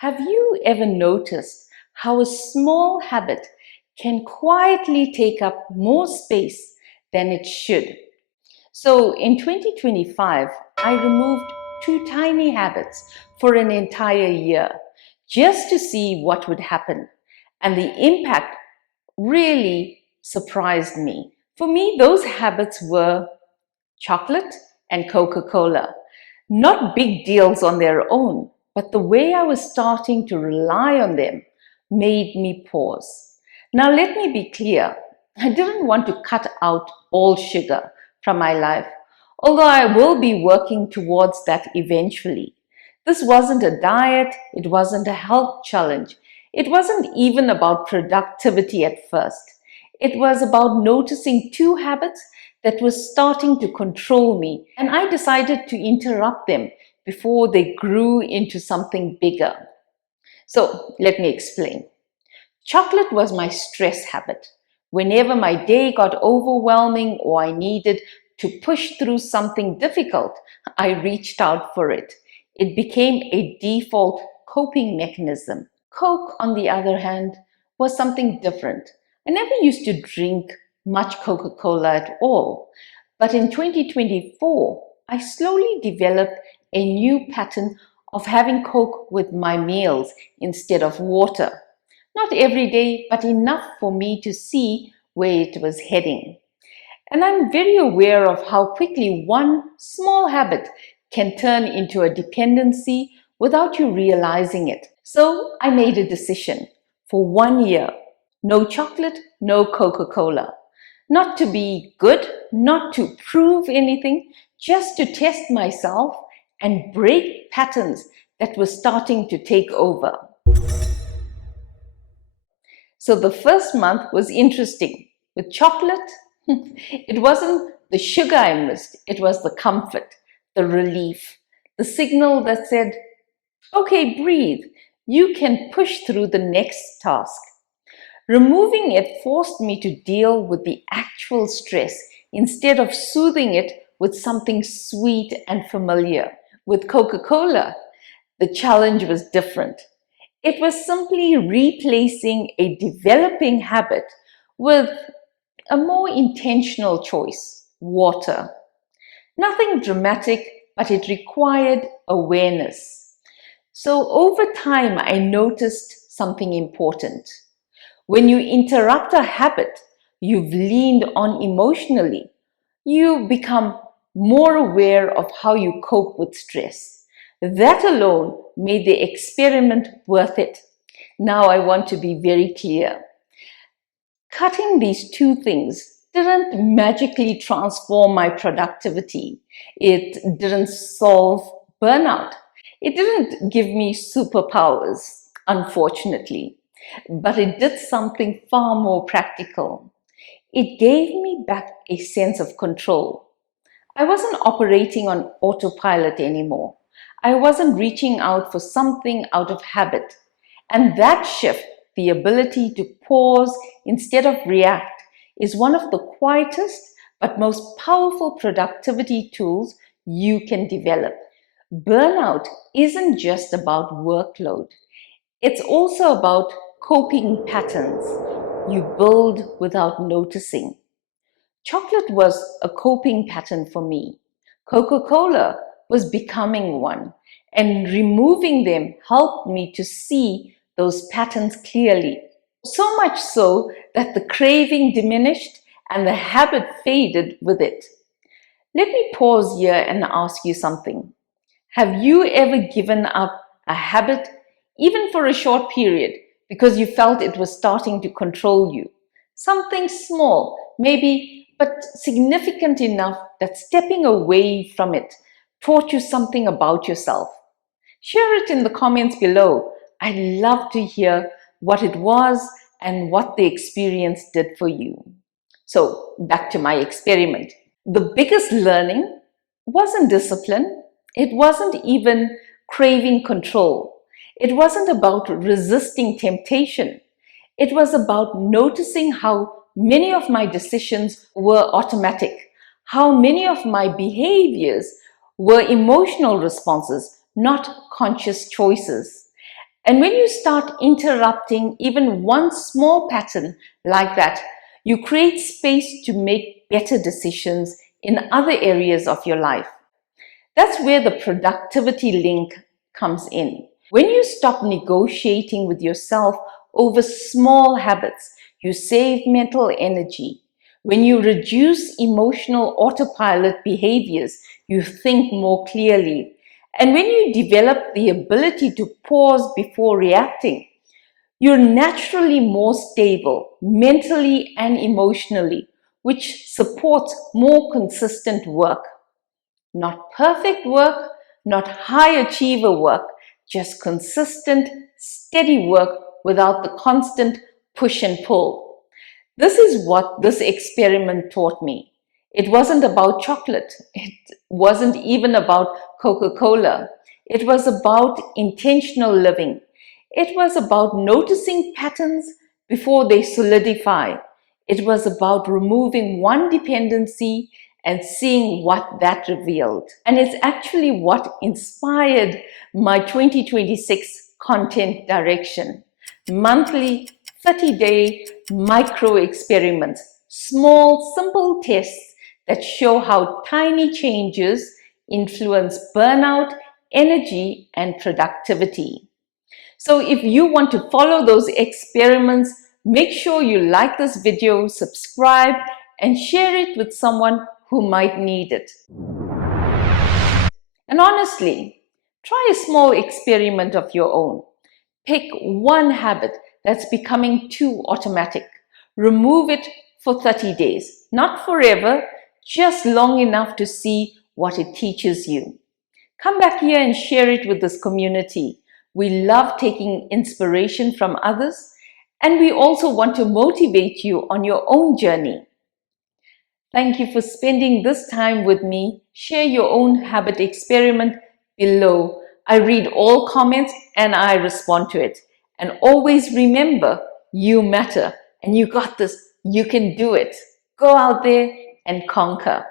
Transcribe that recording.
Have you ever noticed how a small habit can quietly take up more space than it should? So in 2025, I removed two tiny habits for an entire year just to see what would happen. And the impact really surprised me. For me, those habits were chocolate and Coca-Cola. Not big deals on their own, but the way I was starting to rely on them made me pause. Now, let me be clear. I didn't want to cut out all sugar from my life, although I will be working towards that eventually. This wasn't a diet, it wasn't a health challenge, it wasn't even about productivity at first. It was about noticing two habits that were starting to control me, and I decided to interrupt them before they grew into something bigger. So, let me explain. Chocolate was my stress habit. Whenever my day got overwhelming or I needed to push through something difficult, I reached out for it. It became a default coping mechanism. Coke, on the other hand, was something different. I never used to drink much Coca-Cola at all. But in 2024, I slowly developed a new pattern of having Coke with my meals instead of water. Not every day, but enough for me to see where it was heading. And I'm very aware of how quickly one small habit can turn into a dependency without you realizing it. So I made a decision for 1 year. No chocolate, no Coca-Cola. Not to be good, not to prove anything, just to test myself and break patterns that were starting to take over. So the first month was interesting. With chocolate, it wasn't the sugar I missed, it was the comfort, the relief, the signal that said, okay, breathe, you can push through the next task. Removing it forced me to deal with the actual stress instead of soothing it with something sweet and familiar. With Coca-Cola, the challenge was different. It was simply replacing a developing habit with a more intentional choice, water. Nothing dramatic, but it required awareness. So over time, I noticed something important. When you interrupt a habit you've leaned on emotionally, you become more aware of how you cope with stress. That alone made the experiment worth it. Now I want to be very clear. Cutting these two things didn't magically transform my productivity. It didn't solve burnout. It didn't give me superpowers, unfortunately. But it did something far more practical. It gave me back a sense of control. I wasn't operating on autopilot anymore. I wasn't reaching out for something out of habit. And that shift, the ability to pause instead of react, is one of the quietest but most powerful productivity tools you can develop. Burnout isn't just about workload. It's also about coping patterns you build without noticing. Chocolate was a coping pattern for me. Coca-Cola was becoming one, and removing them helped me to see those patterns clearly. So much so that the craving diminished and the habit faded with it. Let me pause here and ask you something. Have you ever given up a habit, even for a short period, because you felt it was starting to control you? Something small, maybe, but significant enough that stepping away from it taught you something about yourself. Share it in the comments below. I'd love to hear what it was and what the experience did for you. So, back to my experiment. The biggest learning wasn't discipline. It wasn't even craving control. It wasn't about resisting temptation. It was about noticing how many of my decisions were automatic, how many of my behaviors were emotional responses, not conscious choices. And when you start interrupting even one small pattern like that, you create space to make better decisions in other areas of your life. That's where the productivity link comes in. When you stop negotiating with yourself over small habits, you save mental energy. When you reduce emotional autopilot behaviors, you think more clearly. And when you develop the ability to pause before reacting, you're naturally more stable mentally and emotionally, which supports more consistent work. Not perfect work, not high achiever work, just consistent, steady work without the constant push and pull. This is what this experiment taught me. It wasn't about chocolate. It wasn't even about Coca-Cola. It was about intentional living. It was about noticing patterns before they solidify. It was about removing one dependency and seeing what that revealed. And it's actually what inspired my 2026 content direction. Monthly 30-day micro experiments, small, simple tests that show how tiny changes influence burnout, energy, and productivity. So if you want to follow those experiments, make sure you like this video, subscribe, and share it with someone who might need it. And honestly, try a small experiment of your own. Pick one habit that's becoming too automatic. Remove it for 30 days, not forever, just long enough to see what it teaches you. Come back here and share it with this community. We love taking inspiration from others, and we also want to motivate you on your own journey. Thank you for spending this time with me. Share your own habit experiment below. I read all comments and I respond to it. And always remember, you matter and you got this. You can do it. Go out there and conquer.